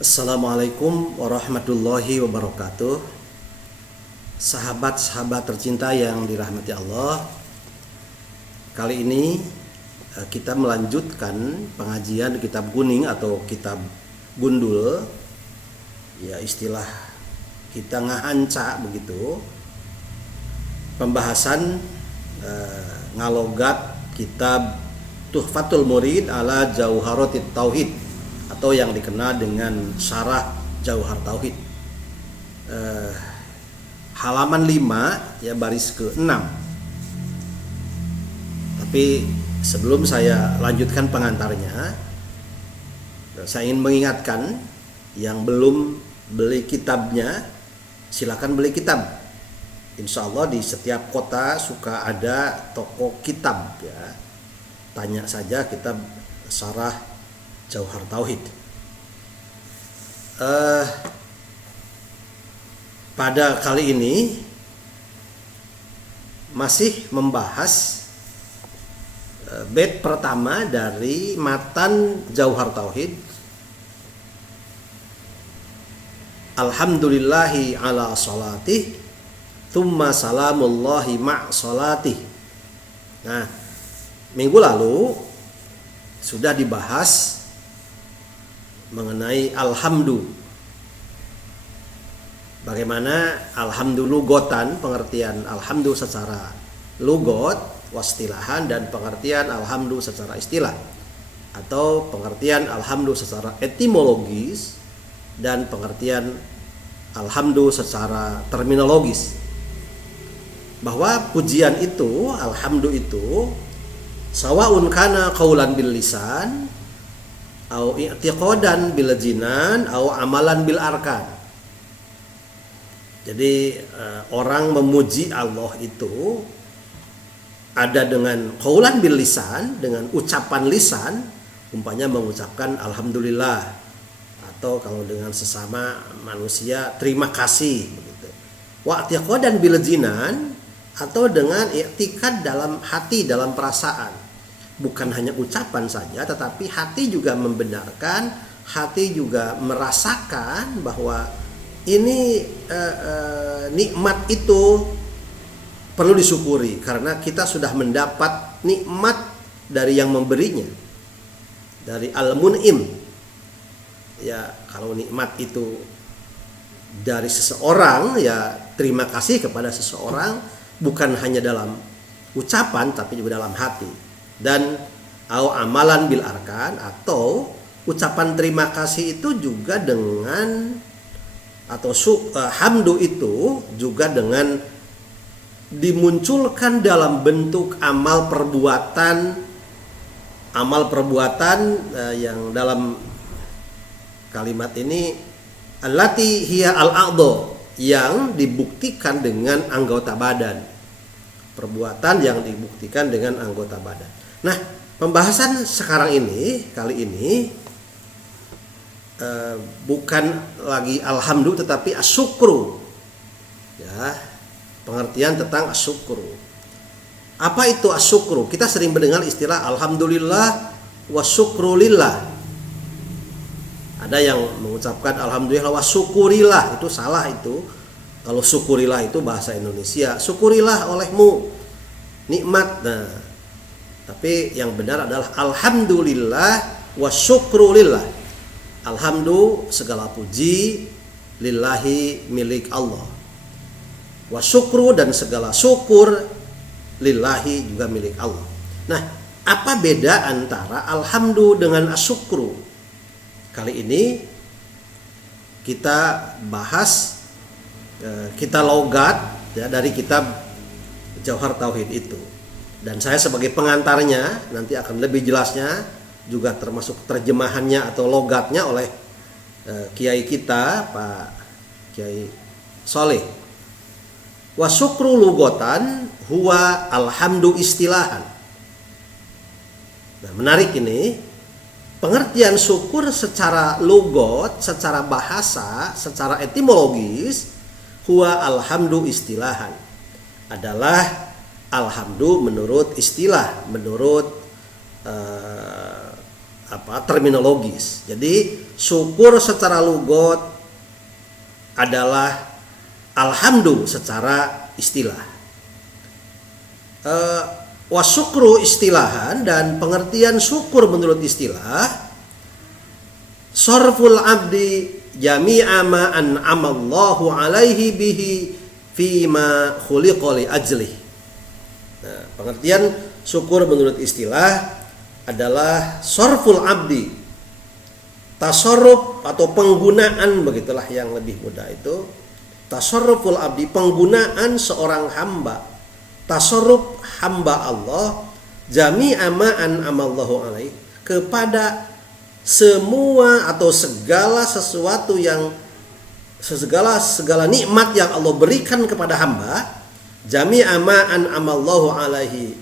Assalamualaikum warahmatullahi wabarakatuh. Sahabat-sahabat tercinta yang dirahmati Allah, kali ini kita melanjutkan pengajian kitab kuning atau kitab gundul. Ya, istilah kita ngahanca begitu. Pembahasan ngalogat kitab Tuhfatul Murid ala Jauharatit Tauhid atau yang dikenal dengan Syarah Jauhar Tauhid, halaman 5 ya, baris ke-6. Tapi sebelum saya lanjutkan pengantarnya, saya ingin mengingatkan yang belum beli kitabnya, silakan beli kitab. Insya Allah di setiap kota suka ada toko kitab ya. Tanya saja kitab Syarah Jauhar Tauhid. Pada kali ini masih membahas bait pertama dari matan Jauhar Tauhid. Alhamdulillahi ala salatih thumma salamullahi ma' salatih. Nah, minggu lalu sudah dibahas mengenai alhamdu. Bagaimana alhamdu lugotan, pengertian alhamdu secara lugot, wastilahan, dan pengertian alhamdu secara istilah, atau pengertian alhamdu secara etimologis dan pengertian alhamdu secara terminologis. Bahwa pujian itu, alhamdu itu, sawaun kana qaulan bil lisan au i'tiqadan bil jinan au amalan bil arkan. Jadi orang memuji Allah itu ada dengan qaulan bil lisan, dengan ucapan lisan, umpamanya mengucapkan alhamdulillah, atau kalau dengan sesama manusia terima kasih begitu. Wa i'tiqadan bil jinan, atau dengan i'tikad dalam hati, dalam perasaan. Bukan hanya ucapan saja, tetapi hati juga membenarkan, hati juga merasakan bahwa ini nikmat itu perlu disyukuri karena kita sudah mendapat nikmat dari yang memberinya, dari Al-Mun'im. Ya, kalau nikmat itu dari seseorang, ya terima kasih kepada seseorang, bukan hanya dalam ucapan tapi juga dalam hati. Dan au amalan bil arkan, atau ucapan terima kasih itu juga dengan, atau hamdu itu juga dengan dimunculkan dalam bentuk amal perbuatan yang dalam kalimat ini allati hiya al-a'dha, yang dibuktikan dengan anggota badan, perbuatan yang dibuktikan dengan anggota badan. Nah, pembahasan sekarang ini, kali ini bukan lagi alhamdu tetapi asyukru. Ya, pengertian tentang asyukru. Apa itu asyukru? Kita sering mendengar istilah alhamdulillah wa syukrulillah. Ada yang mengucapkan alhamdulillah wa syukurillah, itu salah itu. Kalau syukurillah itu bahasa Indonesia, syukurilah olehmu nikmat. Nah, tapi yang benar adalah alhamdulillah wa syukrulillah. Alhamdu, segala puji, lillahi, milik Allah. Wa syukru, dan segala syukur, lillahi, juga milik Allah. Nah, apa beda antara alhamdu dengan asyukru? Kali ini kita bahas, kita logat ya, dari kitab Jauhar Tauhid itu. Dan saya sebagai pengantarnya nanti akan lebih jelasnya, juga termasuk terjemahannya atau logatnya oleh kiai kita Pak Kiai Soleh. Wa syukru lugotan huwa alhamdu istilahan. Nah, menarik ini. Pengertian syukur secara lugot, secara bahasa, secara etimologis, huwa alhamdu istilahan, adalah alhamdu menurut istilah, menurut terminologis. Jadi syukur secara lugot adalah alhamdu secara istilah. Wasyukru istilahan, dan pengertian syukur menurut istilah, sarful abdi jami'a ma an'amallahu alaihi bihi fima khuliqa li ajlih. Nah, pengertian syukur menurut istilah adalah sarful abdi, tasarruf atau penggunaan, begitulah yang lebih mudah itu, tasarruful abdi, penggunaan seorang hamba, tasarruf hamba Allah, jami'a ma an'amallahu alaihi, kepada semua atau segala sesuatu yang segala nikmat yang Allah berikan kepada hamba, jami'a ma an'amallahu alaihi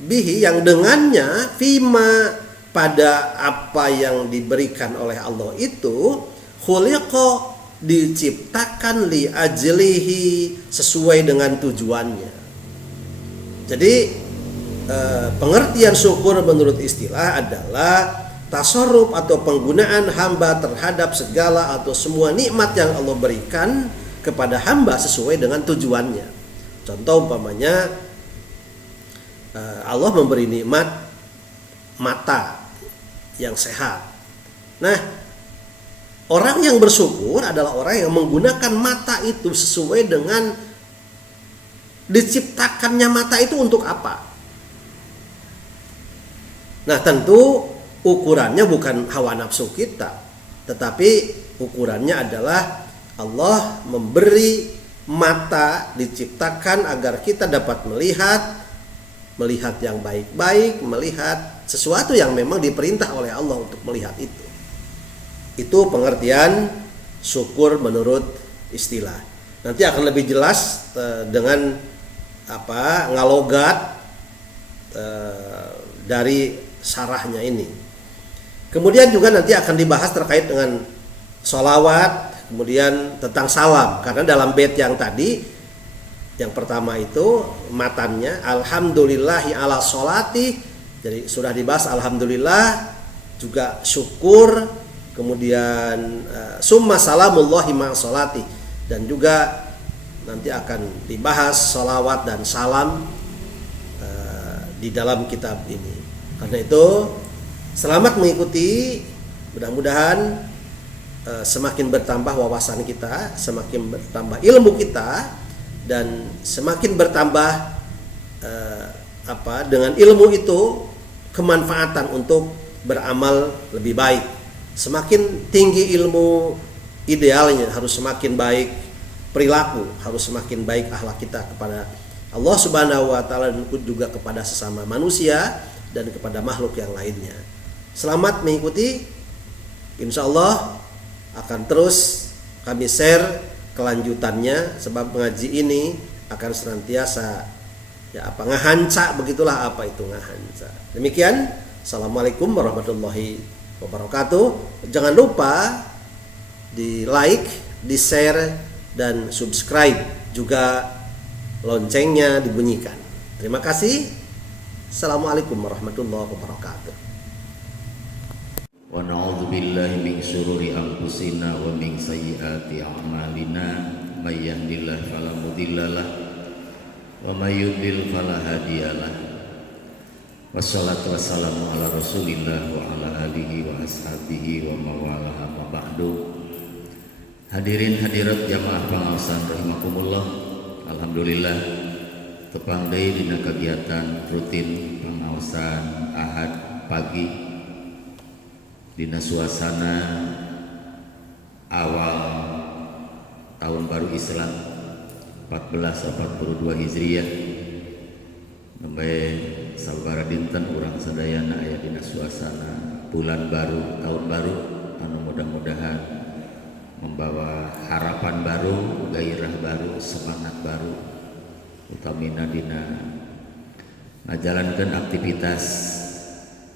bihi, yang dengannya, fima, pada apa yang diberikan oleh Allah itu, khuliqa, diciptakan, li ajlihi, sesuai dengan tujuannya. Jadi pengertian syukur menurut istilah adalah tasarruf atau penggunaan hamba terhadap segala atau semua nikmat yang Allah berikan kepada hamba sesuai dengan tujuannya. Contoh umpamanya Allah memberi nikmat mata yang sehat. Nah, orang yang bersyukur adalah orang yang menggunakan mata itu sesuai dengan diciptakannya mata itu untuk apa. Nah, tentu ukurannya bukan hawa nafsu kita, tetapi ukurannya adalah Allah memberi mata, diciptakan agar kita dapat melihat yang baik-baik, melihat sesuatu yang memang diperintah oleh Allah untuk melihat itu. Itu pengertian syukur menurut istilah. Nanti akan lebih jelas dengan ngalogat dari sarahnya ini. Kemudian juga nanti akan dibahas terkait dengan sholawat, kemudian tentang salam, karena dalam bait yang tadi yang pertama itu matannya alhamdulillahi ala sholati, jadi sudah dibahas alhamdulillah, juga syukur, kemudian summa salamullahi ma sholati, dan juga nanti akan dibahas sholawat dan salam di dalam kitab ini. Karena itu selamat mengikuti, mudah-mudahan semakin bertambah wawasan kita, semakin bertambah ilmu kita, dan semakin bertambah dengan ilmu itu kemanfaatan untuk beramal lebih baik. Semakin tinggi ilmu, idealnya harus semakin baik perilaku, harus semakin baik akhlak kita kepada Allah Subhanahu wa taala, dan juga kepada sesama manusia dan kepada makhluk yang lainnya. Selamat mengikuti. Insyaallah akan terus kami share kelanjutannya, sebab mengaji ini akan senantiasa ngahanca, begitulah apa itu ngahanca. Demikian, assalamualaikum warahmatullahi wabarakatuh. Jangan lupa di like, di share, dan subscribe, juga loncengnya dibunyikan. Terima kasih. Assalamualaikum warahmatullahi wabarakatuh. Wa na'udzu billahi min syururi anfusina wa min sayyiati a'malina, may yahdihillahu fala mudhillalah wa may yudlil fala hadiyalah. Wassalatu wassalamu ala Rasulillah wa ala alihi wa ashabihi wa mawalah, amma ba'du. Hadirin hadirat jamaah pangaosan rahimakumullah. Alhamdulillah tepang deui dina kegiatan rutin pangaosan Ahad pagi dina suasana awal tahun baru Islam 1442 Hijriah. Nembe sabaraha dinten urang sadayana aya dina suasana bulan baru, tahun baru, anu mudah-mudahan membawa harapan baru, gairah baru, semangat baru, utamina dina ngajalankeun aktivitas,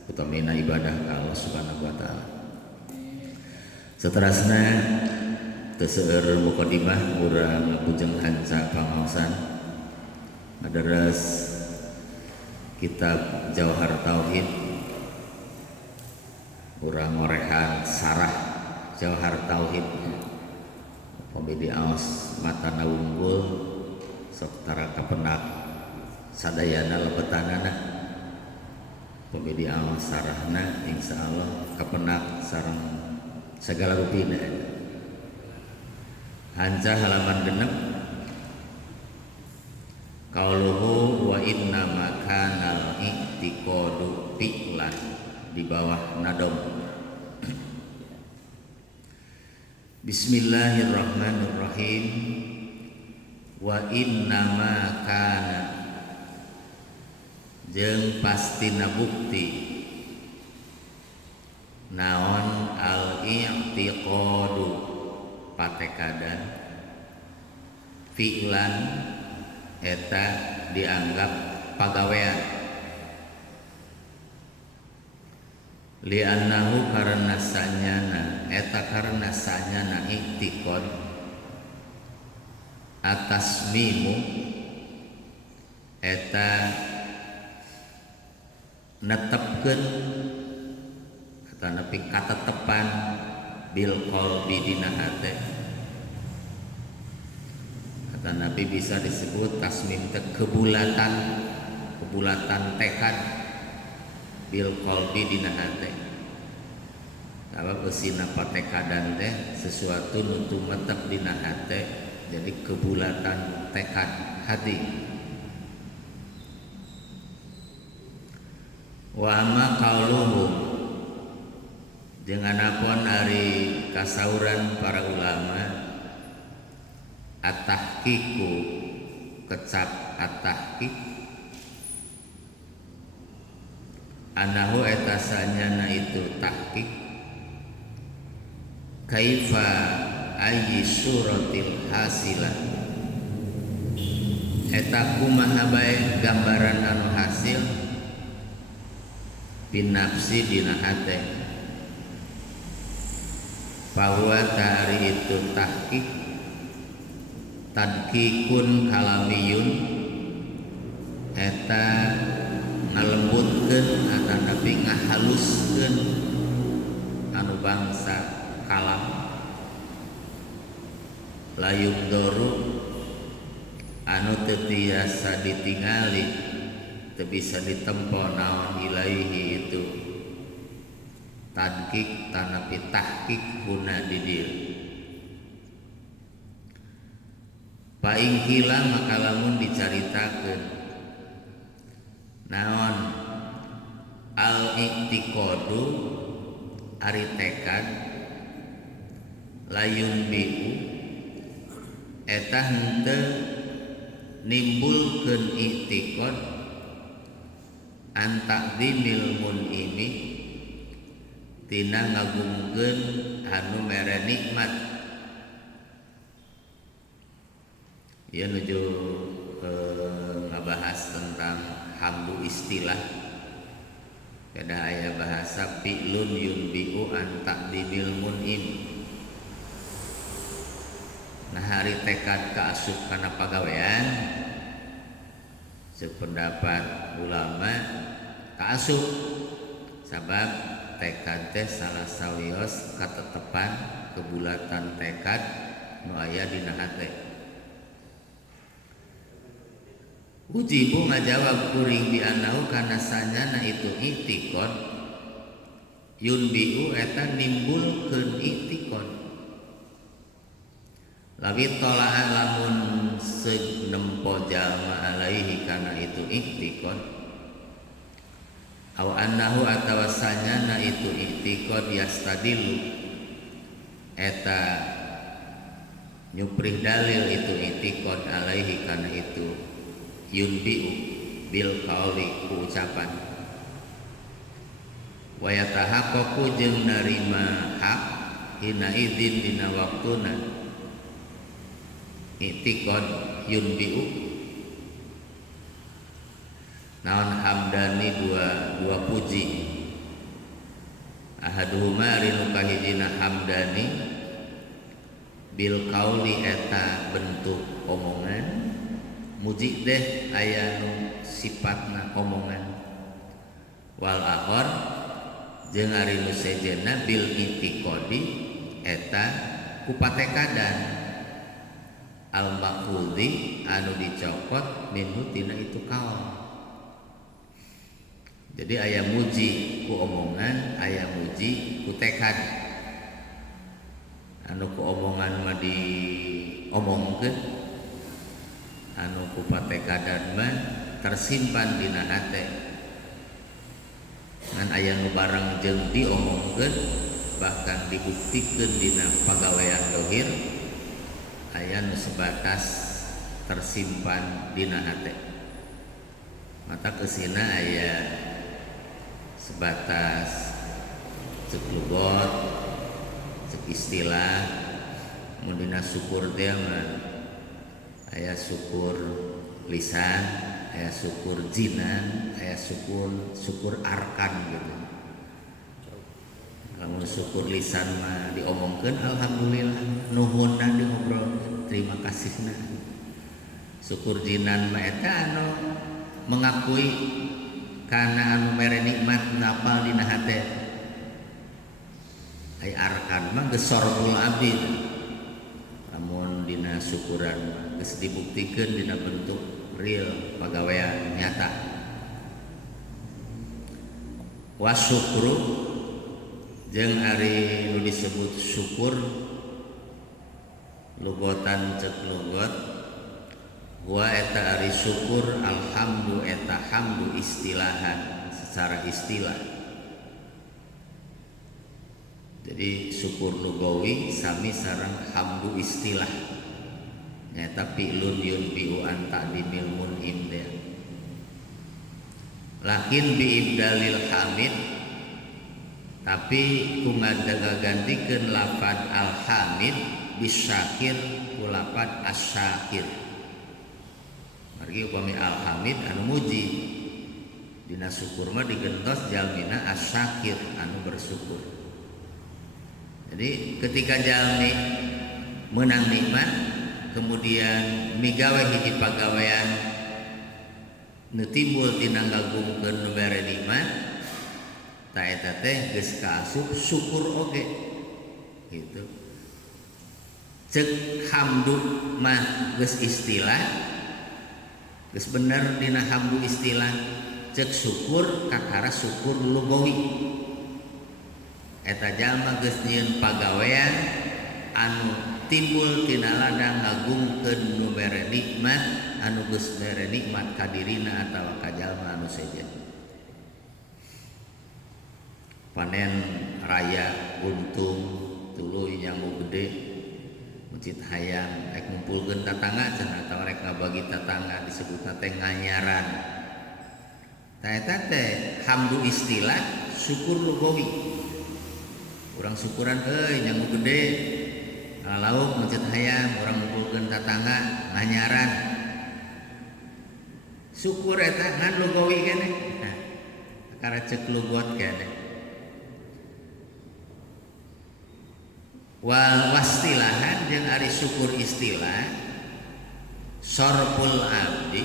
utamina ibadah ke Allah Subhanahu wa taala. Saterasna teu seueur mukadimah urang bujeng hanca pangaosan ngaderes kitab Jauhar Tauhid, urang ngorehan sarah Jauhar Tauhid pembedi aos mata unggul sok tara kapenak sadayana lebetanana pembedi aos sarahna insyaallah kapenak sareng segala rupina hanca halaman genep qauluhu wa inna makanal i'tiqadu fi'lan di bawah nadom. Bismillahirrahmanirrahim. Wa inna makana jeung pastina bukti naon al i'tiqadu patekadan fi'lan eta dianggap pagawean li'annahu karena sanyana eta karena sanyana i'tiqad atas mimu eta netepkeun eta nepi katetepan bil qalbi dina hate kata Nabi bisa disebut tasmim kebulatan tekad bil qalbi dina hate sabab eusina patekadan teh sesuatu nu tumetep dina hate jadi kebulatan tekad hati. Wa ma qauluhum jeung anapun ari kasauran para ulama at-tahqiqu kecap at-tahqiq anahu eta sanyana itu tahqiq kaifa ayyi suratil hasilah eta kumaha bae gambaran anu hasil binafsi dina hate bahwa tari itu tahqiq tadqiqun kalamiyun eta ngalembutkeun atau nabi ngahaluskeun anu bangsa kalam layuk doru anu teu tiasa ditingali teu bisa ditempo naon ilaihi itu tadqiq tanapi tahqiq guna di dieu paingkila maka lamun dicaritakeun naon al i'tiqadu ari tekad layun bi'u eta henteu nimbulkeun i'tiqad antaqdimil mun'imi tina ngagungkeun anu mere nikmat ieu nuju ngabahas tentang hamdu istilah kada aya bahasa fi'lun yunbi'u an taqdimil mun'im nah hari tekad kaasup kana pagawean sependapat ulama kaasup sabab tekad teh salah sawios katetepan kebulatan tekad nu aya dina hate. Ujibu ngajawab kuring bi anahu kana sanyana itu i'tiqad yunbi'u eta nimbulkeun i'tiqad lawi tola'a lamun segnempo jalma alaihi kana itu i'tiqad aw annahu atawa sanyana itu i'tiqad yastadilu eta nyuprih dalil itu i'tiqad alaihi kana itu yunbi'u bil qauli ku ucapan wa yatahaqqaqu jeung narima hak hina idzin dina waktuna i'tiqad yunbi'u naon hamdani dua puji ahaduhuma rinu kahijina hamdani bil qauli eta bentuk omongan muji deh aya nu sifatna omongan wal akhar jeung ari nu sejena bil i'tiqadi eta kupatekadan al maqudi anu dicokot minhu tina itu kaul. Jadi aya muji ku omongan, aya muji ku tekad. Anu ku omongan mah diomongkeun, anu ku patekadan mah tersimpan dina hate. Ngan aya nu barang jeung diomongkeun bahkan dibuktikan dina pagawean dohir, aya nu sebatas tersimpan dina hate. Mata kesina aya sebatas cek lugot, cek istilah, mundina syukur teh mah aya syukur lisan, aya syukur jinan, aya syukur arkan gitu. Lamun syukur lisan mah diomongkeun alhamdulillah, nuhunna diobrolkeun, terima kasihna. Syukur jinan mah eta anu mengakui kana anu mere nikmat napal dina hate. Ai arkan mah geus sorbul abdi. Lamun dina syukuran mah geus dibuktikeun dina bentuk real pagawean nyata. Wasyukru jeung ari nu disebut syukur lugotan cek lugot wa eta ari syukur alhamdu eta hamdu istilahan secara istilah. Jadi syukur lugawi sami sareng hamdu istilah. Nyata fi'lun yunbi'u an ta'dimil mun'im deh. Lakin biibdalil hamid, tapi ku ngadagantikeun lafad al-hamid bisyakir ku lafad asyakir. Margi upami al-hamid anu muji, dina syukur mah digentos jalmina asyakir anu bersyukur. Jadi ketika jalmi menang nikmat kemudian migawe hiji pagawean nu timbul tina ngagungkeun nu mere nikmat, ta eta teh geus kaasup syukur oge gitu. Cek hamdu mah geus istilah, geus bener dina hamdu istilah. Cek syukur kakara syukur lugawi. Eta jalma geus nyieun pagawean anu timbul tina ladang ngagungkeun nu mere nikmat, anu geus mere nikmat ka dirina atawa ka jalma anu sejen. Panen raya untung tuluy nyamu gede mucit hayang rek ngumpulkeun tatangga cenah atawa rek ngabagi tatangga disebutna teh nganyaran. Tah eta teh hamdu istilah syukur lugawi. Urang syukuran euy nyamu gede lauk mucit hayang urang ngumpulkeun tatangga nganyaran. Syukur eta ngan lugawi keneh. Nah, kakara ceuk lugot keneh. Wal wastilahan jeung ari syukur istilah sorpul abdi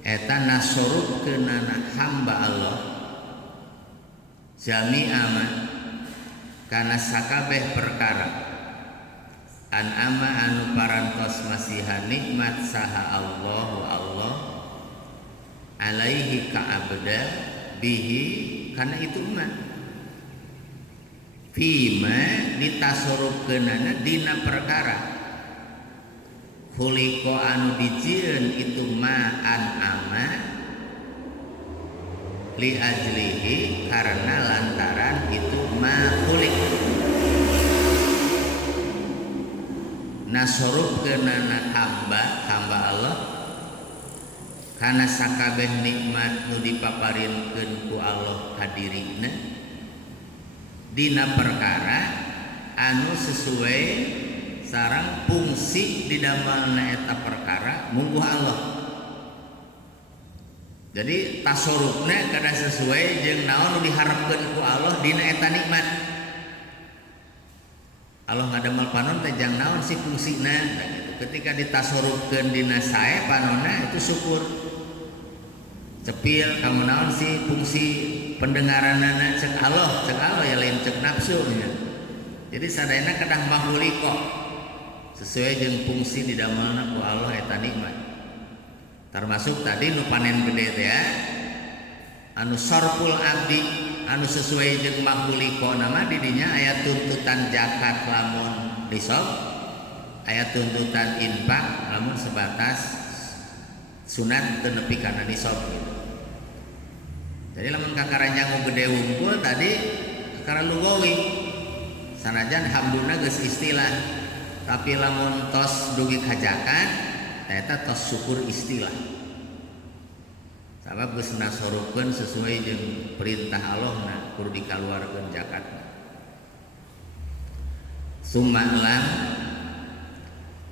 eta nasorupkeunana hamba Allah jami'ama kana sakabeh perkara an ama anu parantos masihan nikmat saha Allah alaihi ka abda bihi kana itu mah fima ditasorupkeunana dina perkara khuliqo anu dijieun itu ma'an ama li ajlihi karena lantaran itu ma khuliq nasorupkeunana hamba Allah kana sakabeh nikmat nu dipaparinkeun ku Allah hadirina dina perkara anu sesuai sareng fungsi di dalamna eta perkara mungguh Allah. Jadi tasorupna kada sesuai jeung naon nu diharapkeun ku Allah dina eta nikmat. Allah ngadamel panon teh jang naon si fungsina gitu. Ketika ditasorupkeun dina sae panonna itu syukur. Cepil kamu naon si fungsi pendengaranana cek Allah ya lain cek nafsu ya. Jadi sadayana kadang mahulika sesuai jeung fungsi di damelna ku Allah eta nikmat. Termasuk tadi nu panen gede teh ya, anu sorpul abdi anu sesuai jeung mahulika nama di dinya aya tuntutan zakat lamun nisab, aya tuntutan infak lamun sebatas sunat teu nepi kana nisab gitu. Jadi lamun kakaranjang gede unggul tadi kakara lugawi sanajan hamduna geus istilah, tapi lamun tos dugi kajakan eta tos syukur istilah. Sabab geus nasorukeun sesuai jeung perintah Allah na kudu dikaluarkeun zakatna. Sumalam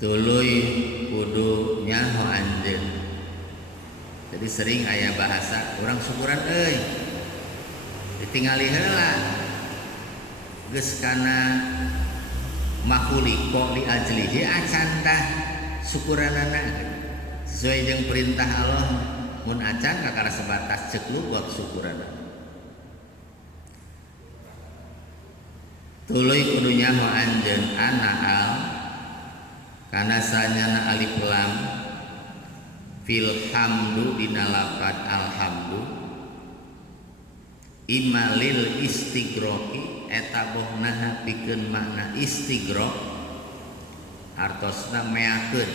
tuluy kudu nyaho anjeun. Jadi sering aya bahasa urang syukuran euy. Ditingali heula. Geus kana makhluq li ajlihi acan tah syukuranana sesuai jeung perintah Allah mun acan kakara sebatas cek luwak syukuranana. Tuluy kudu nyaho anjeun anaal kana sanyana alif lam fil hamdu dina lafaz alhamdu imalil istigroki eta bohna pikeun makna istighraq artosna meakeun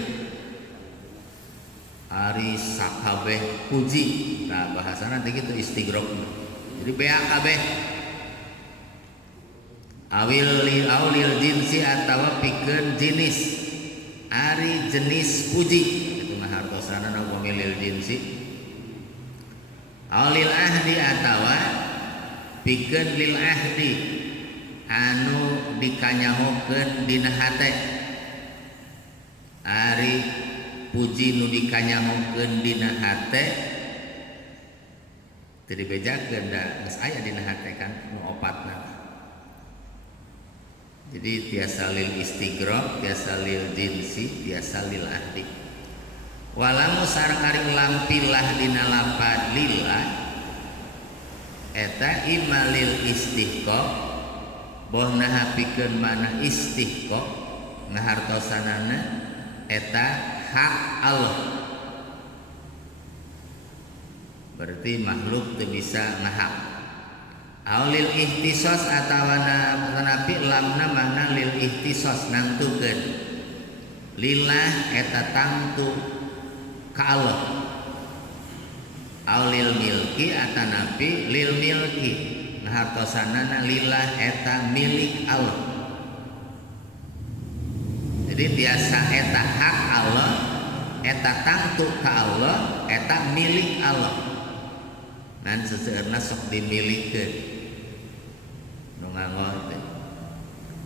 ari sakabeh puji. Nah bahasana teh kitu istighraq. Jadi bea kabeh awil jinsi atawa pikeun jenis ari jenis puji itu mah hartosna na wamilil jinsi awil ahdi atawa pikeun lil ahdi anu dikanyahokeun dina hate ari puji nu dikanyahokeun dina hate teu dibejakeun da geus aya dina hate kan nu opatna. Jadi tiasa lil istighraq, tiasa lil jinsi, tiasa lil ahdi. Walamu sareng ari lampilah dina lafaz lillah eta imalil istihqaq bohna hapikeun mana istihqaq ngahartosanana eta hak Allah. Berarti makhluk teu bisa ngahak. Aulil ihtisos atawana tanapi lamna mana lil ihtisos nangtukeun lillah eta tangtu ka Allah. Aulil milki atanapi lil milki ngahartosanana lillah eta milik Allah. Jadi tiasa eta hak Allah, eta tangtu ka Allah, eta milik Allah. Nan seseueurna sok dimilikeun. Nu nganggo teh.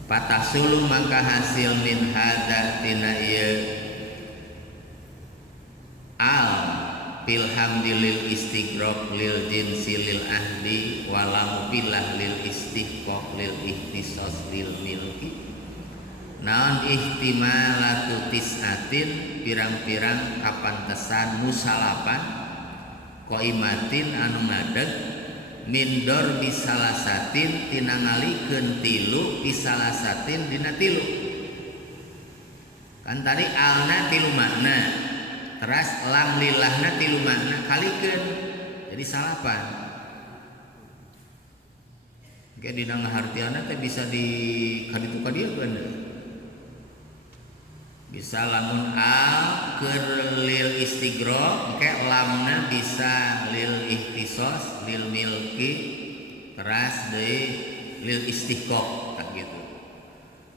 Patasulu mangka hasil min hadza tina ieu al bilhamdilil istighraq lil jinsi lil ahdi walam bilah lil istihqaq lil ihtisas lil milki. Naon ihtimalatu tis'atin pirang-pirang kapantesan musalapan qaimatin anu ngadeg min dor bisalasatin tina ngalikeun tilu bisalasatin dina tilu. Kan tadi alna tilu makna teras lam lillahna tilu makna kalikeun jadi salapan. Ge dina ngahartiana teh bisa di kaditu kadieun. Bisa lamun al keur lil istighraq ke lamna bisa lil ihtisos lil milki teras deui lil istihqaq tak gitu.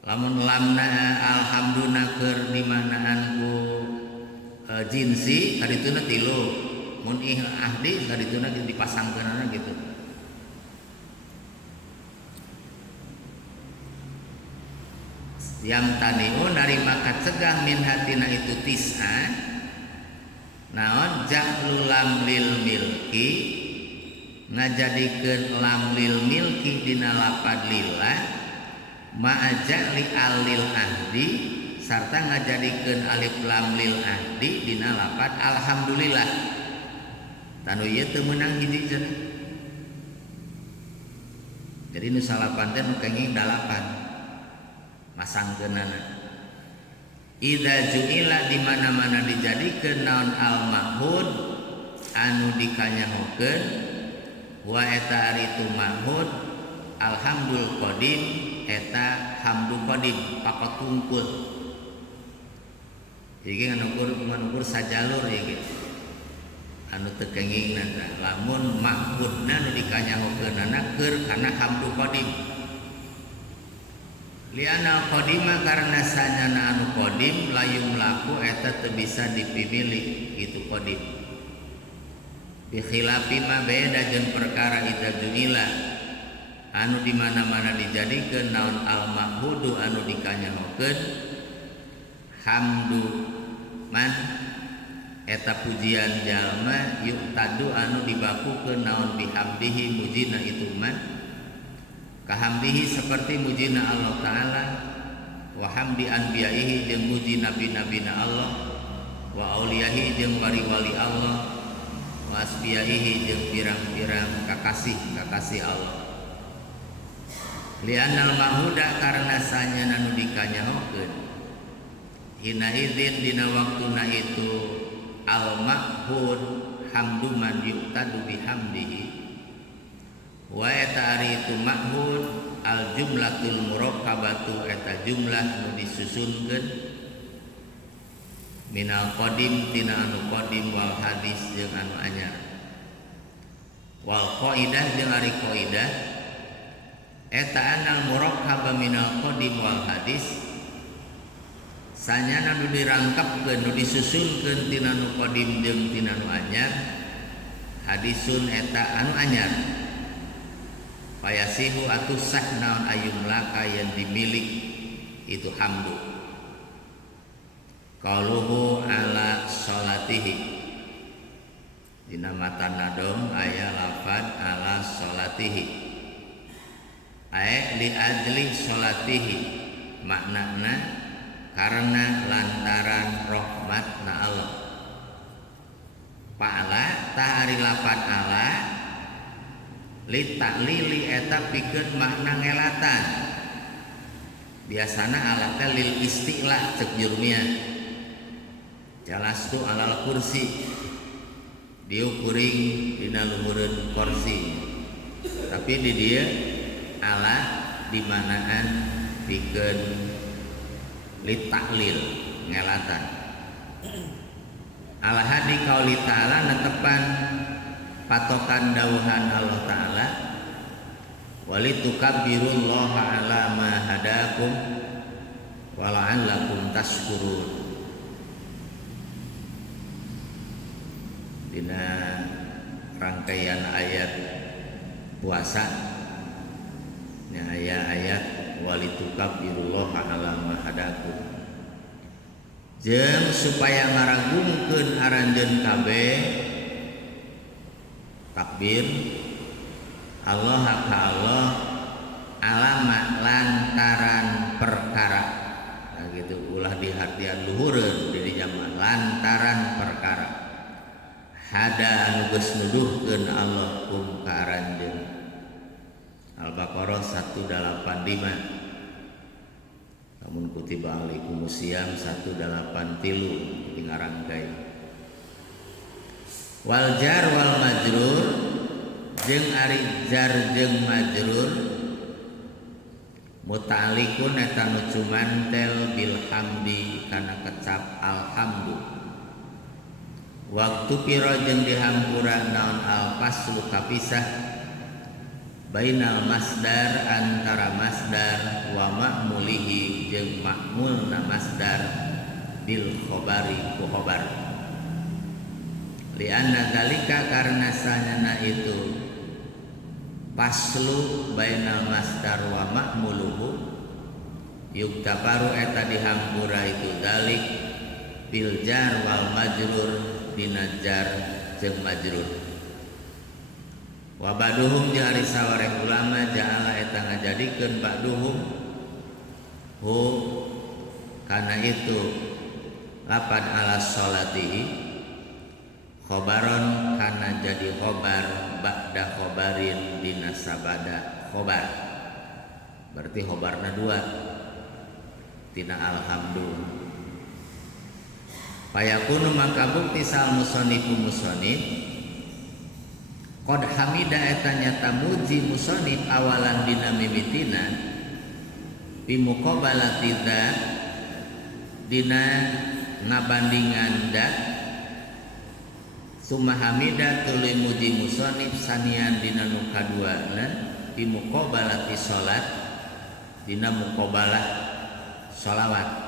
Lamun lamna alhamduna keur dimanaan ku jinsi kadituna tilu mun ahdi kadituna dipasangkeunana gitu. Yang taniu narima kacegah min hatina itu tis'a naon ja'lul lam lil milki ngajadikeun lam lil milki dina lafaz lillah ma'aja li alil ahdi sarta ngajadikeun alif lam lil ahdi dina lafaz alhamdulillah. Tanu ieu teu meunang hiji cenah. Jadi nu salapan teh nu kenging 8. masangkeunana. Idza ju'ila di mana-mana dijadikeun naon al mahmud anu dikanyahokeun wa eta ari tu mahmud alhamdul qadim eta hamdu qadim pakot tungkul. Iki ngukur sajalur ieu anu teu kengingna lamun mahmudna nu dikanyahokeunana keur kana hamdu qadim. Liana qadima karena sanyana anu qadim layum laku eta teu bisa dipimilih itu qadim. Bi khilafi ma beda jeung perkara idza junila anu di mana-mana dijadikeun naon al mahmudu anu dikanyahokeun hamdu man eta pujian jalma yuk tadu anu dibakukeun naon bihamdihi mujina itu man kahamdihi seperti mujina Allah Ta'ala wa hamdi anbiyaihi jeung muji nabi-nabina Allah wa auliyahi jeung wali-wali Allah wa asbiyaihi jeung pirang-pirang kakasih Allah. Li'annal mahmuda karena sanyana nu dikanyahokeun hina idzin dina waktuna itu al mahmud hamduman yuqtadu bihamdihi wa eta ari itu mahmud al jumlatul murakkabatu eta jumlah nu disusunkeun minal qadim tina anu qadim wal hadis jeung anu anyar wal qaidah jeung ari qaidah eta anal murakkaba minal qadim wal hadis sanyana nu dirangkapkeun nu disusunkeun tina nu qadim jeung tina nu anyar hadisun eta anu anyar fayasihu atusah naon ayum laka yang dimilih itu hamdu qauluhu ala sholatihi dina matan nadom aya lafad ala sholatihi li ajli sholatihi maknana karena lantaran rahmatna Allah pa'ala tahari lafad ala li taklili eta pikeun makna ngelatan biasana alatna lil istilah cek jurumia jalastu alal kursi diukuring dina lumureun kursi tapi di dieu ala dimanaan pikeun li taklil ngelatan ala hadi qauli ta'ala netepan patokan dauhan Allah Ta'ala walitukabbirullaha ala ma hadakum wa la'allakum tashkurun dina rangkaian ayat puasa nya ayat walitukabbirullaha ala ma hadakum jeung supaya ngaragungkeun aranjeun kabeh takbir Allah ka Allah alamat lantaran perkara nah gitu ulah di hartian luhureun di zaman lantaran perkara hada anu geus nuduhkeun Allah kum ka aranjeun Al-Baqarah 185 namun kutiba alaikumusiyam 183 di ngarangkai wal jar wal majrur jeung ari jar jeung majrur muta'alliqun eta nu cumantel bil hamdi kana kecap alhamdu waktu pira jeung dihampura naon al faslu kapisah bainal masdar antara masdar wa ma'mulihi jeung ma'mulna masdar bil khabari ku khabar lianna dalika karena sanyana itu paslu bainal masdar wa ma'muluhu yuktabaru eta dihampura itu dalik bil jar wal majrur dina jar jeung majrur wa baduhum jeung ari sawareh ulama ja'ala eta ngajadikeun baduhum hu kana itu lapan ala sholatihi khobaron kana jadi khobar ba'da khobarin dina sabada khobar berarti khobarna dua tina alhamdulillah. Fayakunu maka bukti sal musonifu musonif qad hamida eta nyata muji musonif awalan dina mimitina bimuqabalati dzat dina ngabandingan dat summa hamida tuluy muji musonif sanian dina nu kaduana bimuqabalati salat dina muqabalah sholawat.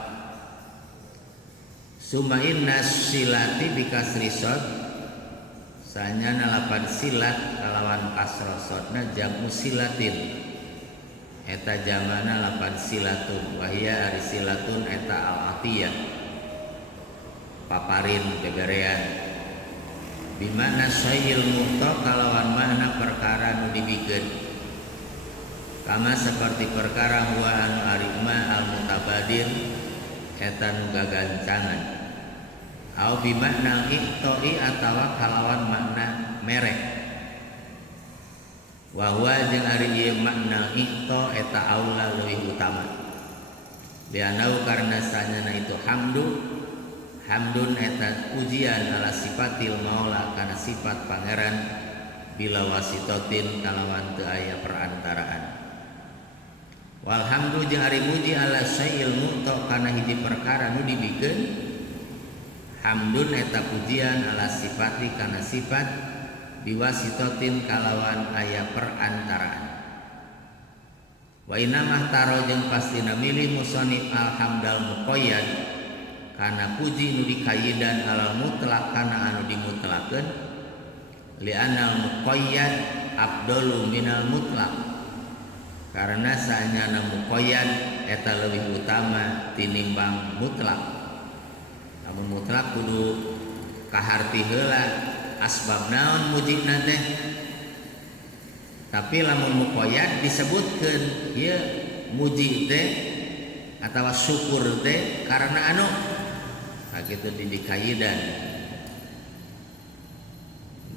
Summa inna silati bikasri sod sanya nalapan silat kalawan kasra sodna jamu silatin eta jamana lapan silatun wahia ari silatun eta al-atiyah paparin beberean bimana syai'il muhta kalawan mana perkara nu dibikeun kama seperti perkara huwa anu ari ma al-mutabadir eta nu gagancangan au bimakna iqtoi atawa kalawan makna merek wa huwa jeung ari ieu makna iqto eta aula leuwih utama lianau karena sanyana itu hamdun eta pujian ala sifatil maula kana sifat pangeran bila wasitotin kalawan teu aya perantaraan walhamdu jeung ari muji ala syai'il muqta kana hiji perkara nu dibikeun hamdun eta pujian ala sifati kana sifat biwasitotin kalawan aya perantaraan wa inamah taro jeung pastina milih musonif alhamdal muqayyad kana puji nu dikayidan ala mutlak kana anu dimutlakeun li'anal muqayyad afdalu minal mutlak karena sanyana muqayyad eta leuwih utama tinimbang mutlak. Amun mutlak kudu kaharti heula asbab naon mujibna teh tapi lamun muqayyad disebutkeun ieu muji teh atawa syukur teh karena anu sakitu dikayidan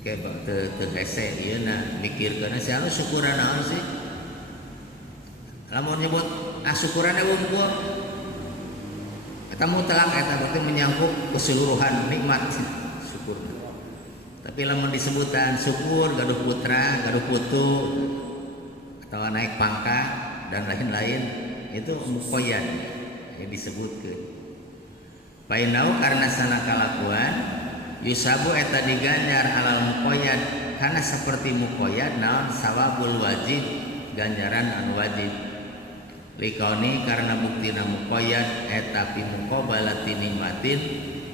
ke teu hese ieuna mikirkeun si anu syukuran naon sih lamun nyebut syukuran unggul eta mutlak eta berarti menyangkut keseluruhan nikmat syukur. Tapi lamun disebutan syukur gaduh putra, gaduh putu atau naik pangkat dan lain-lain itu muqayyad yang disebutkeun. Painau karena sana kalakuan yusabu eta diganjar alal muqayyad karena seperti muqayyad naon sawabul wajib ganjaran anu wajib. Likauni karena buktina muqayyad eta fi muqabalati nikmatin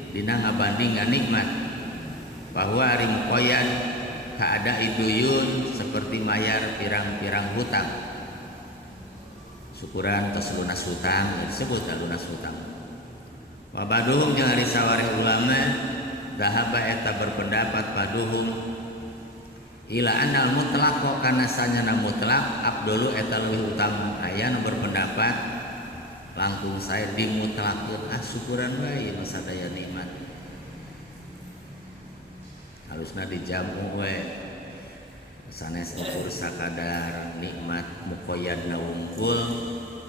dina ngabandingan nikmat bahwa ari muqayyad kaada iduyun seperti mayar pirang-pirang hutang syukuran tos lunas hutang disebut lunas hutang wa baduhum jeung ari sawareh ulama dahaba eta berpendapat baduhum ila anal mutlaq kana sanyana mutlak abdulu eta leuwih utama aya nu berpendapat langkung sae dimutlakeun syukuran bae masa daya nikmat harusna dijamu we sanes ukur sakadar nikmat muqayyadna wungkul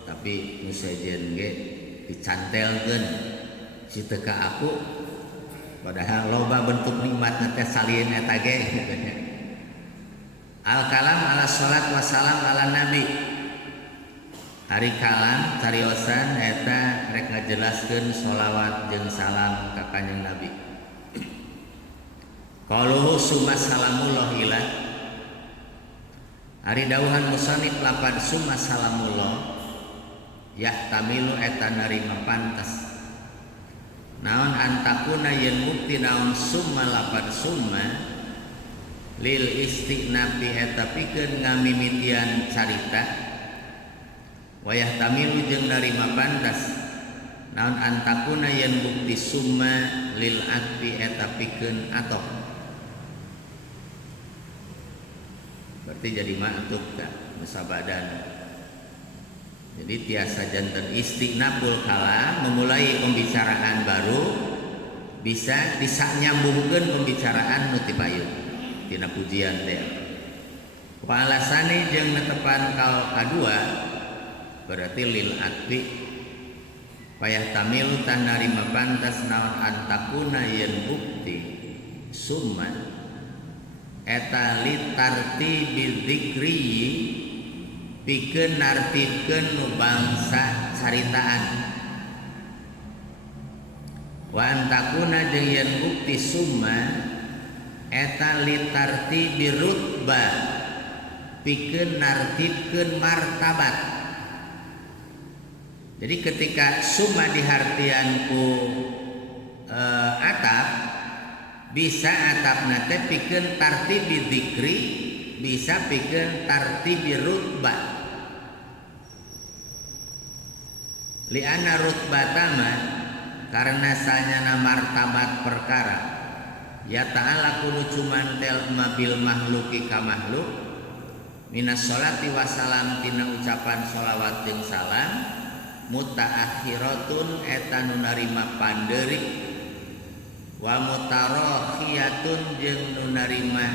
tapi nu sejen ge dicantelkeun si teu ka aku padahal loba bentuk nikmatna teh salieun eta ge al kalam ala salat wassalam ala nabi hari kalam cariosan eta rek ngajelaskeun sholawat jeung salam ka kanjeng nabi qaluhu summa salamullah ila hari dawuhan musannif lapan summa salamullah yahtamilu eta narima pantas naon antakuna yen bukti naon summa lapan summa lil istiqnafi eta pikeun ngamimitian carita wayah tamilu jeung narima pantas naon antakuna yen bukti summa lil atfi eta pikeun atok berarti jadi ma'tuf ka musabadan jadi tiasa janten istiqnaful kalam memulai pembicaraan baru bisa disanyambungkeun pembicaraan nu ti payun tina pujian teh. Wa alasani jeung netepan kal kadua berarti lil atfi payah tamilu tah narima pantas naon antakuna yen bukti summa eta litarti bidzikri pikeun nartibkeun nu bangsa caritaan wa antakuna jeung yen bukti summa eta litarti birutba pikeun nartibkeun martabat. Jadi ketika summa dihartian ku atap bisa atapna teh pikeun tartibi dzikri bisa pikeun tartibi rutba. Li'anna rutbatama karena sanyana martabat perkara ya ta'ala kudu cuman tel mabil mahluki ka makhluk minas sholati wassalam tina ucapan sholawat jeung salam mutaakhiratun eta nu narima pandeurik wa mutarokhiyatun jeung nu narima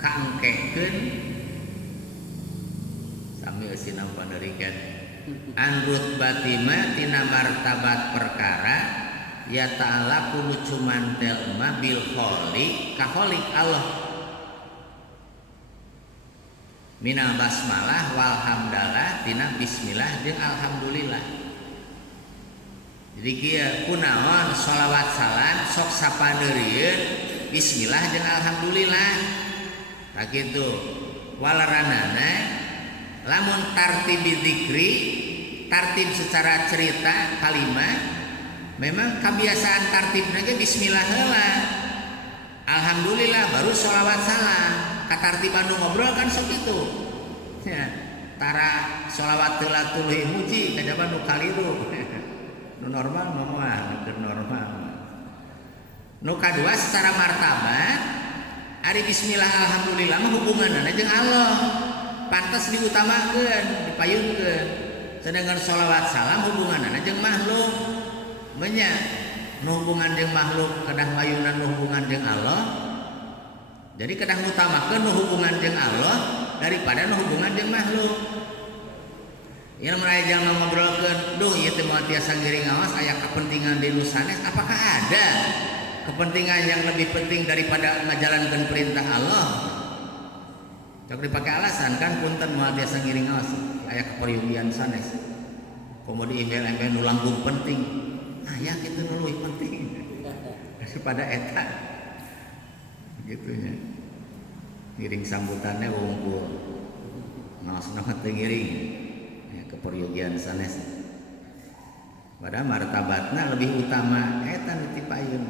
kangkekeun sami eusina pandeurikeun anrut batima tina martabat perkara ya ta'ala kudu cumantel ma bil kholiq ka kholiq Allah minal basmalah walhamdalah tina bismillah jeung alhamdulillah. Jadi kieu kunaon sholawat salam sok sapandeurieun bismillah jeung alhamdulillah. Tah kitu walaranana lamun tartib dzikri tartib secara cerita kalimat memang kebiasaan tartibna ge bismillah heula alhamdulillah baru sholawat salam. Katartiban nu ngobrol kan sok itu ya, tara sholawat heula tuluy muji kajaba nu kaliru nu normal mah nu normal. Nu kadua secara martabat ari bismillah alhamdulillah mah hubunganna jeung Allah pantes diutamakeun dipayunkeun sedangkan sholawat salam hubunganna jeung makhluk menya nu hubungan jeung makhluk kedah mayunan nu hubungan jeung Allah. Jadi kadang utamakeun nu hubungan jeung Allah daripada nu hubungan jeung makhluk. Ieu mulai jalma ngobrolkeun, duh ieu teh moal tiasa ngiring ngaos aya kepentingan di nu sanes, apakah ada kepentingan yang lebih penting daripada ngajalankeun perintah Allah? Cok dipake alasan kan punten moal tiasa ngiring ngaos aya kapariugian sanes. Komo di email-email nu langkung penting. Aya kitu nu leuwih penting daripada eta. Gitunya ngiring sambutannya wungkul ngaosna teh ngiring ya, keperyogian sanes padahal martabatna lebih utama eta nu dipayun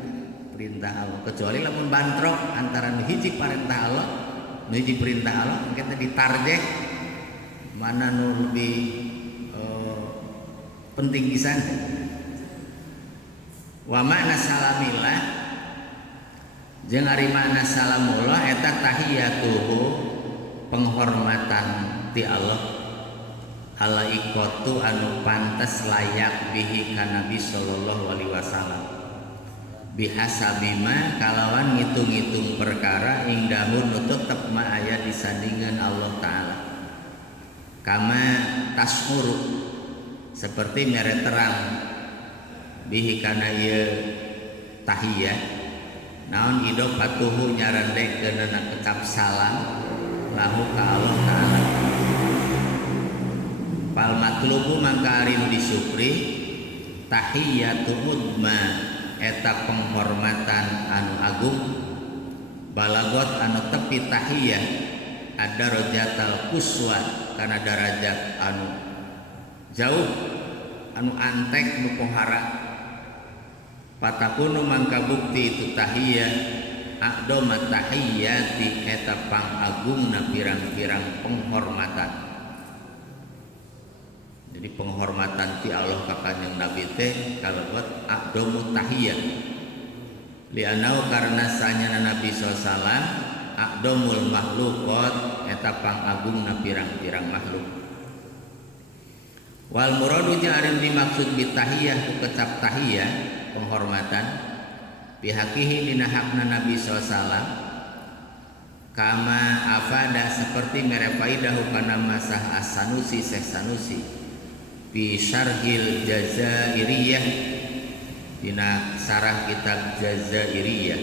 perintah Allah kecuali lamun bantrok antara nu hiji perintah Allah nu hiji perintah Allah kita ditarjeh mana nu lebih penting pisan wa makna salamillah jeung ari makna salamullah eta tahiyatuhu penghormatan ti Allah alaikatu anu pantes layak bihi ka Nabi sallallahu alaihi wasallam bihasabima kalawan ngitung-ngitung perkara ingdahun nu tetep ma aya disandingan Allah taala kama tasmuru seperti mere terang bihi kana ieu tahiyah naon idopatuhu nyarandekeunna kecap salam lahu ka Allah taala pal matlubu mangka ari nu disupri tahiyatu udma eta penghormatan anu agung balagot anu tepi tahiyah ada rojatal kuswa kana darajat anu jauh anu antek nu pohara patakunu mangka bukti itu tahiyah aqdama tahiyati eta pangagungna pirang-pirang penghormatan. Jadi penghormatan ti Allah ka kanjeng Nabi teh kalebet aqdamu tahiyah lianau karena sanyana Nabi SAW aqdamul makhlukot eta pangagungna pirang-pirang makhluk. Wal muradu jeung dimaksud bitahiyah ku kecap tahiyah penghormatan bihakihi dina hakna Nabi SAW kama afada seperti mere faidahu kana masah as-Sanusi Syekh Sanusi fi syarhil Jazairiyah dina sarah kitab Jazairiyah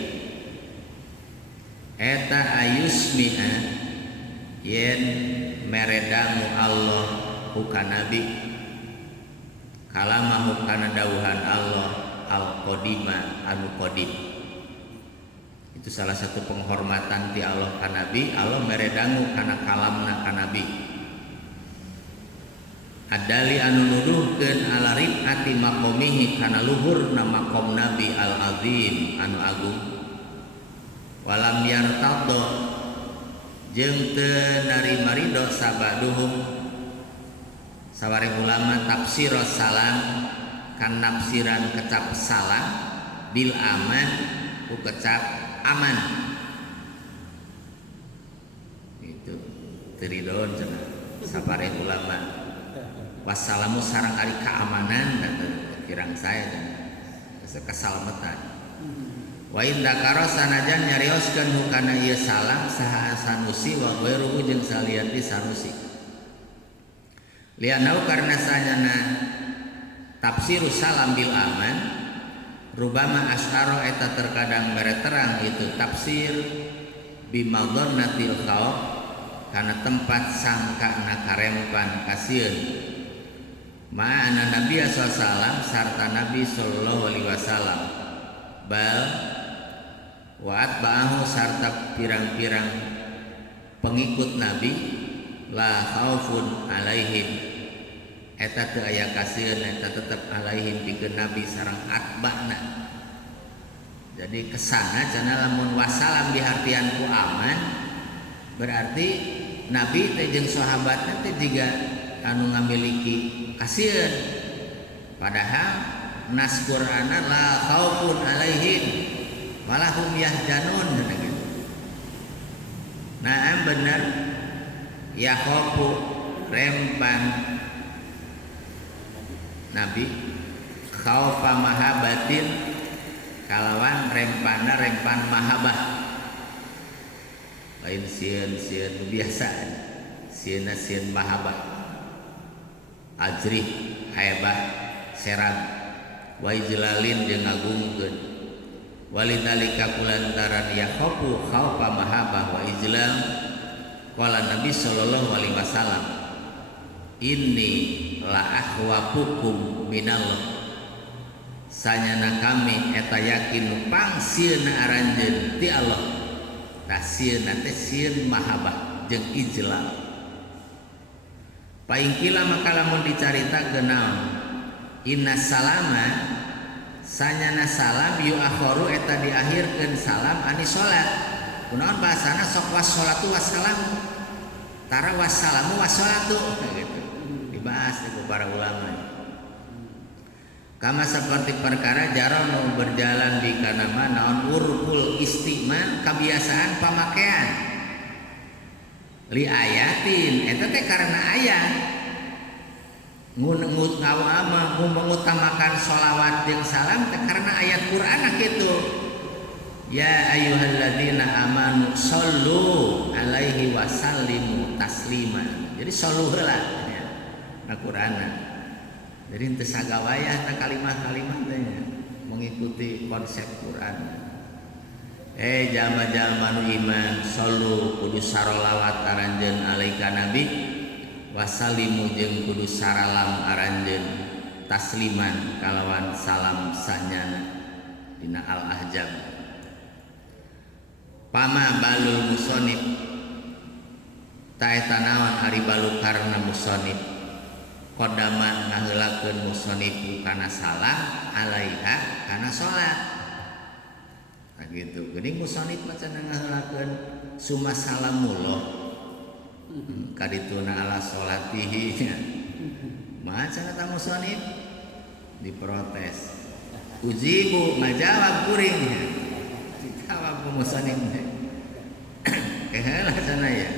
eta ayusmi'a yen meredamu Allah hukana nabi kalamahu kana dawuhan Allah al-qadima anu qadim. Itu salah satu penghormatan ti Allah ka nabi, Allah meredangu kana kalamna ka nabi. Adali anu nuduhkeun ala rifati maqamihi kana luhurna maqam nabi al-azim anu agung. Walam yartadha jeung teu narima ridho sabaduhum sawareh ulama tafsir salam kan nafsiran kecap salam bil aman ku kecap aman itu teridoon cenah sabareh ulama wassalamu sareng ari keamanan dan kirang saya dan keselamatan wa inda karo sanajan nyarioskeun hukana ieu salam saha Sanusi wa ghairuhu jeung saliyati Sanusi lianau karena sanyana tafsirus salam bil aman rubama asyara eta terkadang mere terang itu tafsir bimadhannatil khauf kana tempat sangka na karempan kasieun ma'ana Nabi sallallahu sarta Nabi sallallahu alaihi wasallam bal wa'at ba'ahu sarta pirang-pirang pengikut Nabi la khaufun alaihim eta teu aya kasieun eta tetep alaihim pikeun Nabi sareng atba'na. Jadi kesana cenah lamun wasalam dihartian ku aman berarti Nabi teh jeung sahabatna teh jiga anu ngamiliki kasieun. Padahal nas Qur'ana la khaufun alaihim walahum yahzanun gitu. Nah bener ya khaufu rempan Nabi khaufa mahabatin kalawan rempana rempan mahabah lain sieun biasa sieun mahabah ajrih haibah serag wa ijlalin jeung ngagungkeun walidalika kulantaran ya khaufu khaufa mahabah wa ijlal qala Nabi sallallahu alaihi wasallam inni la akhwafukum minallah sanyana kami eta yakin pangsieuna aranjeun ti Allah tah sieuna teh sieun mahabah jeung ijlal paingkila maka lamun dicaritakeun naon inna salama sanyana salam yu akharu eta diakhirkeun salam ani salat kunaon bahasana sok wassalatu wassalamu tara wassalamu wassalatu gitu dibahas itu para ulama kama seperti perkara jarono berjalan di kanama naon urful istiman kebiasaan pamakaian li ayatin eta teh karena ayat mengutamakan sholawat jeung salam teh karena ayat Quran kitu ya ayyuhalladzina amanu shollu alaihi wasallimu taslima jadi shollu heula ya na Qur'ana jadi henteu sagawayah ta kalimat-kalimat teh mengikuti konsep Quran jalma-jalma nu iman shollu kudu sarolawat aranjeun alaika nabi wasallimu jeung kudu saralam aranjeun tasliman kalawan salam sanyana dina al-ahzab pama balul musonib ta eta naon ari balu karna musonib qadaman ngaheulakeun musonib kana salam alaiha kana salat gitu geuning musonib mah cenah ngaheulakeun summa salamullah kadituna ala salatihi maca kata musonib diprotes ujibu ngajawab kuring dijawab ku musonib keheula cenah ya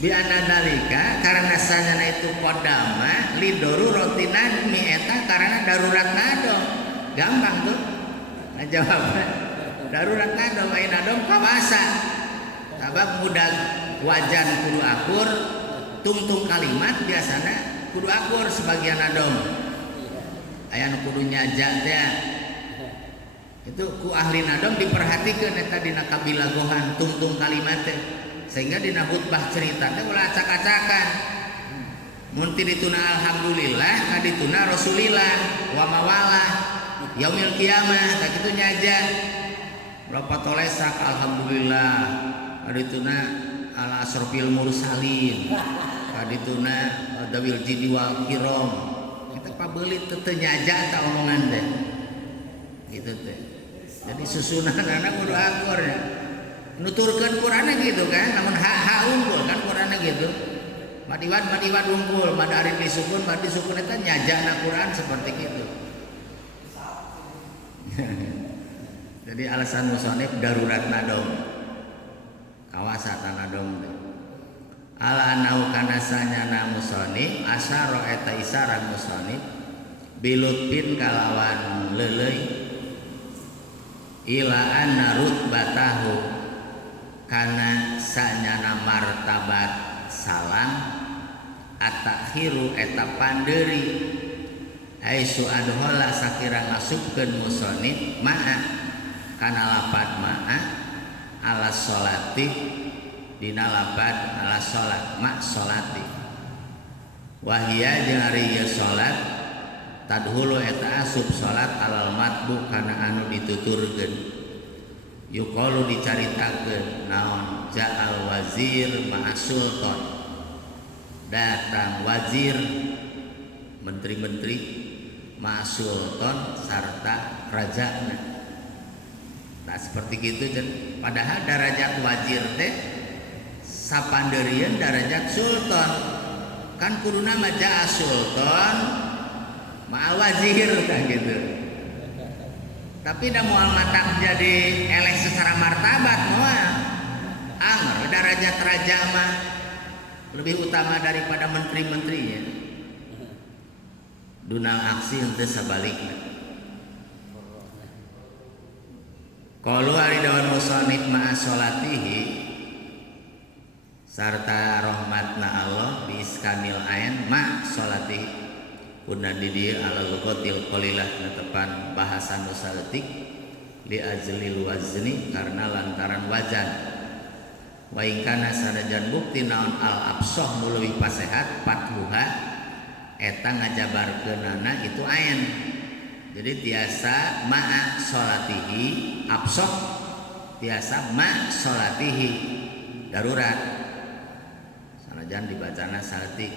bi anna dalika karena sanyana itu qadama li daruratin mi eta karena darurat nado gampang tuh ngajawab darurat nado lain nado kabasa sabab mudah wajan kudu akur tungtung kalimat biasana kudu akur sebagian adom. Aya nu kudu nyaja teh. Itu ku ahli nadom diperhatikeun eta dina kabilagohan tungtung kalimat teh. Sehingga dina khutbah cerita teh ulah acak-acakan. Mun ti dituna alhamdulillah, kadituna rasulillah wa mawalah yaumil kiamah, tak kitu nyaja. Berapa tolesak alhamdulillah, kadituna ala asrofil mursalin, kadituna dawil jidi wal kiram. Kita pabelit teu nyaja ta omongan teh. Gitu teh. Jadi susunan anak kudu akur ya. Nuturkeun Qur'ana gitu kan, namun ha unggul kan Qur'ana gitu. Madiwad unggul, madari disukun, madi sukun eta nyajana Qur'an seperti itu. Jadi alasan musonif darurat nadom. Kawasatan nadom teh. Ala anau kana sanyana musonif asyara eta isyarat musonif bilutfin kalawan leuleuy ila anna rutbatahu kana sanyana martabat salam atakhiru eta panderi aisu adhola sakira ngasupkeun musonif ma'a kana lapad ma'a ala sholati dina lapad ala sholat ma' sholati wahia jeung ari ieu sholat tadhulu eta asup sholat alal matbu kana anu dituturkeun yuqalu dicaritakeun naon ja'al wazir ma'a sultan datang wazir menteri-menteri ma'a sultan sarta rajana. Nah seperti gitu dan padahal derajat wazir teh sapanderian derajat sultan kan kuduna mah ja'a sultan ma'al wazir kan gitu. Tapi dah mual matak jadi eleh secara martabat moal anger derajat raja mah lebih utama daripada menteri-menterinya. Dunal aksi henteu sabalikna. Qalu ari dawan musannif ma'a sholatihi sarta rahmatna Allah bi iskanil ain ma sholatihi kuna di dieu ala lugatil qalilah netepan bahasa nu saeutik li ajlil wazni karena lantaran wazan wa in kana sanajan bukti naon al absah nu leuwih pasehat patluha eta ngajabarkeunana itu ain. Jadi tiasa ma'a sholatihi absah tiasa ma sholatihi darurat sanajan dibacana saeutik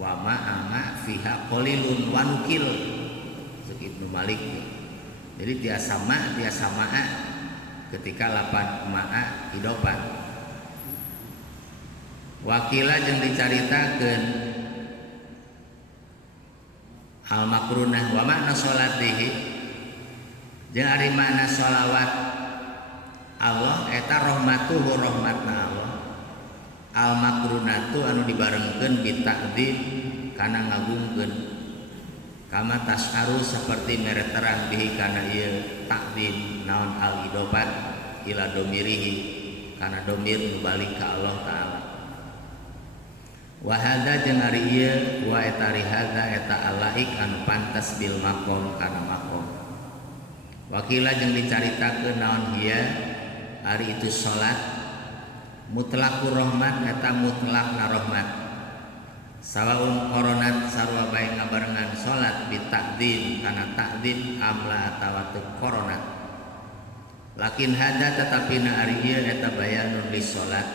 wa ma'ama fiha qalilun wa nukil Ibnu Malik. Jadi tiasa ma'a ketika lapan ma'a idofah wakila jeung dicaritakeun al makrunah wa makna sholatihi jeung ari makna sholawat Allah eta rahmatuhu rahmatna Allah al makrunatu anu dibarengkeun bitakdim kana ngagungkeun kama tasharu seperti mere terang bihi kana ieu takdim naon al idofat ila domirihi kana domir nu balik ka Allah taala. Wa hadza jeung ari ieu wa eta ri hadza eta alaik anu pantes bil maqam kana maqam. Wakila jeung dicaritakeun naon ieu ari itu salat mutlaqur rahmat eta mutlaqna rahmat. Sawaun koronat sarua bae ngabarengan salat bitakdim kana takdim amla atawa teu koronat. Lakin hadza tetapina ari ieu eta bayanun li salat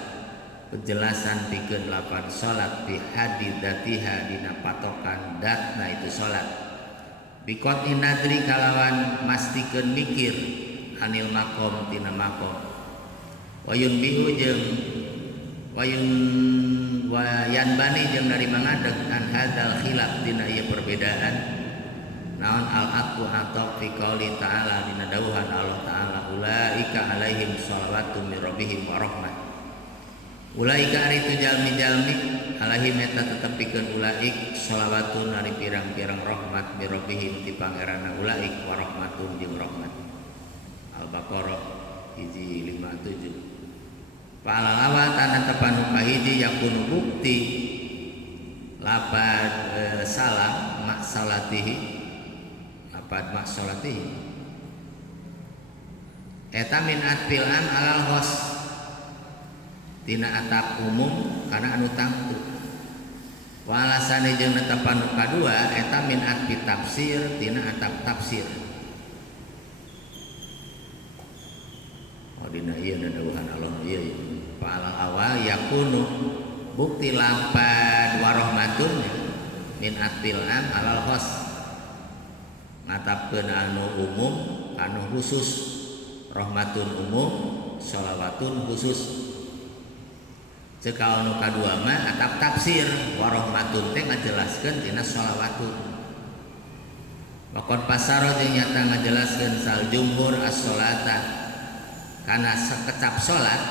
penjelasan pikeun lapan salat bi hadidatiha dina patokan datna itu salat bikot inadri kalawan mastikeun mikir anil makom tina makom wayun bihu jeung wayan bani jeung dari mangadeg an hadzal khilaf dina ieu perbedaan naon al aqu atau fi qouli ta'ala dina dawuhan Allah taala ulaika alaihim shalawatu mir rabbihim wa rahmah. Ulaika ari tu jalmi-jalmi alaihim eta tetepikeun ulaik shalawatun ari pirang-pirang rahmat bi rabbihim ti pangeranna ulaik wa rahmatun jeung rahmat. Al-Baqarah 157. Pa'alawatan tepan upah hiji yakunu bukti lapad salam mak salatihi, lapad mak salatihi eta min atfil am alal khos tina atap umum kana anu tangtu. Wa alasane jeung netepan nu kadua eta min atfi tafsir tina atap tafsir. Oh dina ieu dawuhan Allah ieu fa'al awal yakunu bukti lapad warahmatun min atfil am alal khos ngatapkeun anu umum anu khusus, rahmatun umum sholawatun khusus. Cekal nu kadua mah atap tafsir warahmatun teh ngajelaskeun tina sholawatun. Wakon pasaro jeung nyata ngajelaskeun sal jumhur as-sholata kana sakecap salat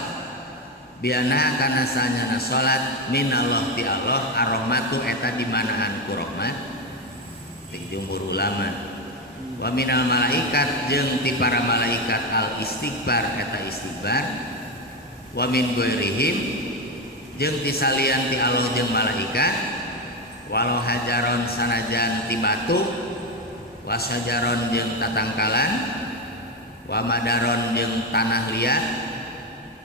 biana kana sanyana salat minallah ti Allah ar-rahmatu eta dimanaan ku rahmat ti jumhur ulama. Wa minal malaikat jeung ti para malaikat al istighfar eta istighfar. Wa min ghairihim jeung ti salian ti Allah jeung malaikat walau hajaron sanajan ti batu wasajaron jeung tatangkalan wa madaron jeung tanah liat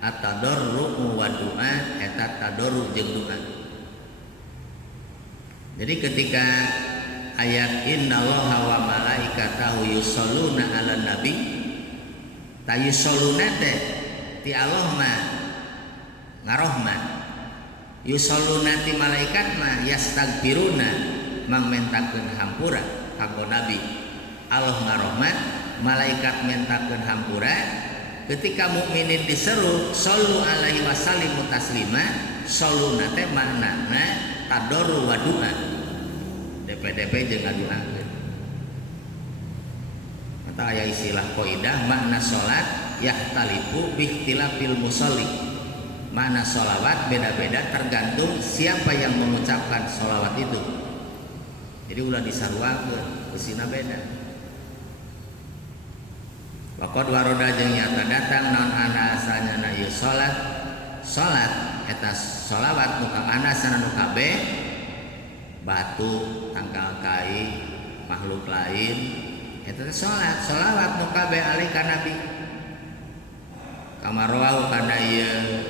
atadarru wa du'a eta tadarru jeung doa. Jadi ketika ayat innallaha wa malaikatahu yusholluna 'alan nabi ta yusholluna teh ti Allah mah ngarohmat, yusholluna ti malaikat mah yastaghfiruna mangmentakeun hampura kanggo nabi. Allah ngarohmat, malaikat mentakeun hampura. Ketika mukminin diseru shollu alaihi wasallimu taslima, sholluna teh maknana tadarru wa du'a. DP jeung ngaduakeun. Mata aya istilah qaidah makna salat yahtalifu bihtilafil musolli. Makna sholawat beda-beda tergantung siapa yang mengucapkan sholawat itu. Jadi ulah disaruakeun, eusina beda. Waqad waroda jeung nyata datang naon ana asalna ieu salat. Salat eta sholawat nu ka anasana nu kabeh batu, tangkal kai, makhluk lain eta salat, sholawat nu kabeh alih ka nabi. Kamarwau kana ieu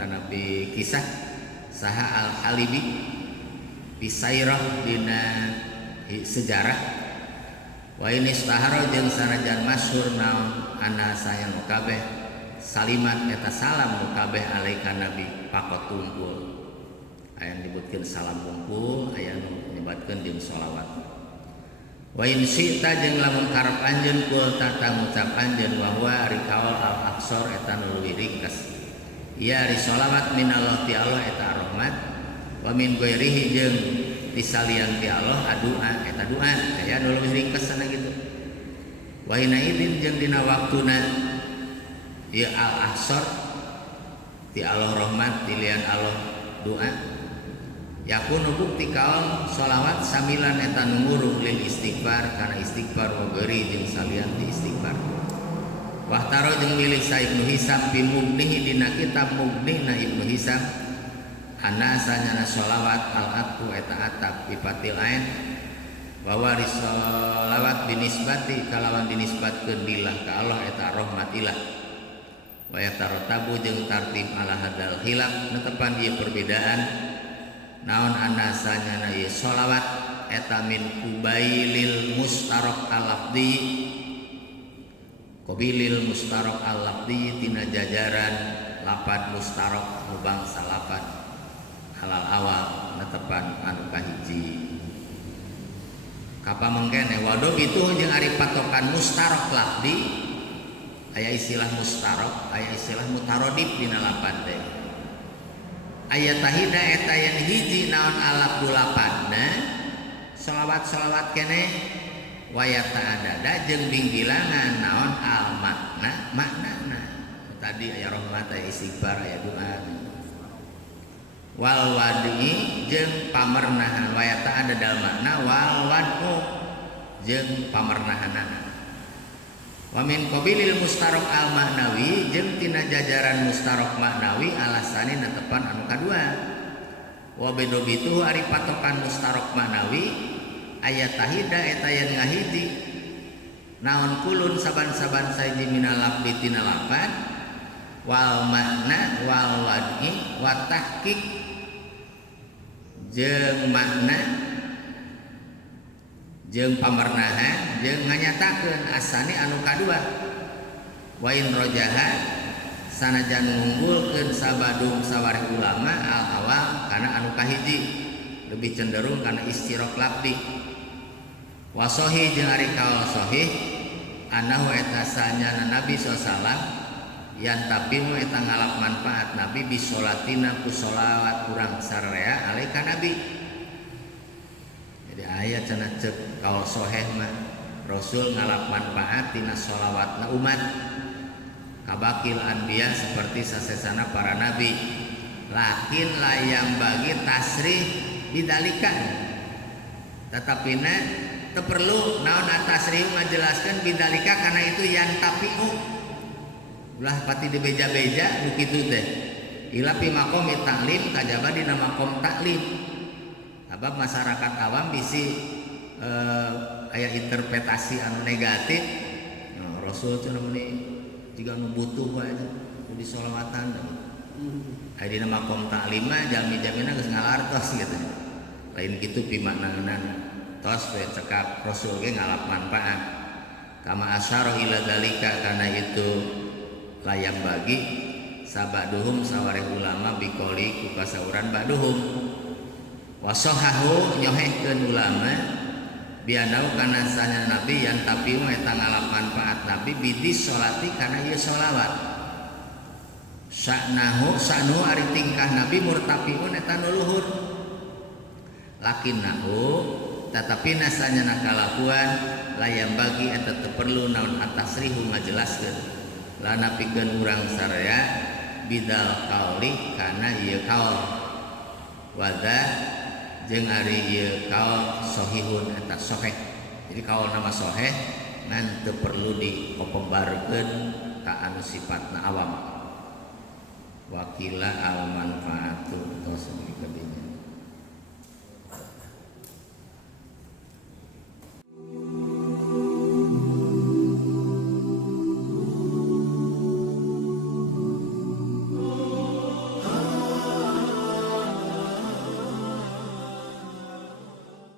kana pi kisah saha al-Halibi bisairah dina sejarah. Wa ini staharo jeung sanajan masyhur naon ana sayang kabeh salimat eta salam nu kabeh alaika nabi pakot tumpul. Aya nyebutkeun salam tumpul, aya nu nyebatkeun jeung sholawat. Wa in syi'ta jeung lamun karep anjeun kul tata ngucap anjeun wa huwa rikaul al-aqsar eta nu leuwih ringkes. Ya ri sholawat minallah ti Allah eta rahmat wa min ghairihi jeung ti salian ti Allah adua eta doa aya nu leuwih ringkes sana gitu. Wa hina idzin jeung dina waktuna ya al-ahsar ti Allah rahmat ti lian Allah doa yakunu bukti kaum sholawat samilan eta nu nguruh lil istighfar kana istighfar wa ghairi jeung salian ti istighfar. Wahtaro jeung milih sa Ibnu Hisam bi mubnihi dina kitab mubnihna Ibnu Hisam ana sanyana sholawat al-atfu eta atap bifatil ain bahwa risolawat binisbati kalawan dinisbatkeun lillah ka Allah eta rahmatillah wa yatarotabu jeung tartib ala hadal khilaf netepan ieu perbedaan naon ana sanyana ieu sholawat eta min kubailil mustarok al-lafdi qabilil mustarok al-lafdi tina jajaran lapad mustarok nu bangsa lapad halal awal netepan anu kahiji kapamengkene waduh itu jeung ari patokan mustarok lafdi aya istilah mustarok aya istilah mutarodif dina lapad teh aya tahida eta yang hiji naon alafdu lapadna sholawat kene wayata adada jeung binggilangan naon al maknana tadi aya rahmat aya istighfar aya doa wal wadi jeung pamernahan wayata ada dalam makna wal wadu jeung pamernahanana wa min qabilil mustarok al maknawi jeung tina jajaran mustarok maknawi alasane netepan anu kadua wa bedobitu ari patokan mustarok manawi ayat tahida eta yang ngahidi naon kulun saban-saban saji minal lafdi tina lapan wal makna wal wad'i wa tahqiq jeung makna jeung pamarnahan jeung nganyatakeun asani anu kadua wa in rojaha sanajan ngunggulkeun sabadung sawareh ulama al awal kana anu kahiji lebih cenderung kana istirok lafdi wa sahih jeung ari kaul sahih anahu eta sanyana Nabi sallallahu yang tapi mu eta ngalap manfaat Nabi bisolatina ku sholawat kurang sararea alaika Nabi. Jadi ayat cenah ceuk kaul sahih mah Rasul ngalap manfaat tina sholawatna umat kabakil anbiya seperti sasesana para nabi lakin layang bagi tasrih bidalika tetapina teu perlu naon tasrih ngajelaskeun bidalika karena itu yang tapiu ulah pati dibeja-beja begitu teh ilapi makom taklim kajaba dina makom taklim sabab masyarakat awam bisi aya interpretasi anu negatif nah, Rasul cenah meuni jika nu butuh wae di sholawatan aya dina makom taklim mah jalmi-jalmina geus ngalartos gitu lain kitu pimaknaana tos we cekap Rasul ge ngalap manfaat kama asyara ila dalika kana itu layang bagi sabaduhum sawareh ulama bikoli ku kasauran baduhum wasohahu nyohehkeun ulama bianau kana sanya Nabi yang tapi eta ngalap manfaat Nabi bidis sholati kana ieu sholawat sa'nu ari tingkah Nabi murtafiun eta nu luhur lakinnahu tetapi nasanya nakalakuan layang bagi eta teu perlu naon atasrihu ngajelaskeun lana pikeun urang saraya bidal qauli kana ieu qaul wada jeung ari ieu qaul sahihun eta sahih jadi qaul nama sahih ngan teu perlu dipombarkeun ka anu sifatna awam wakila al manfaatu tos kadinya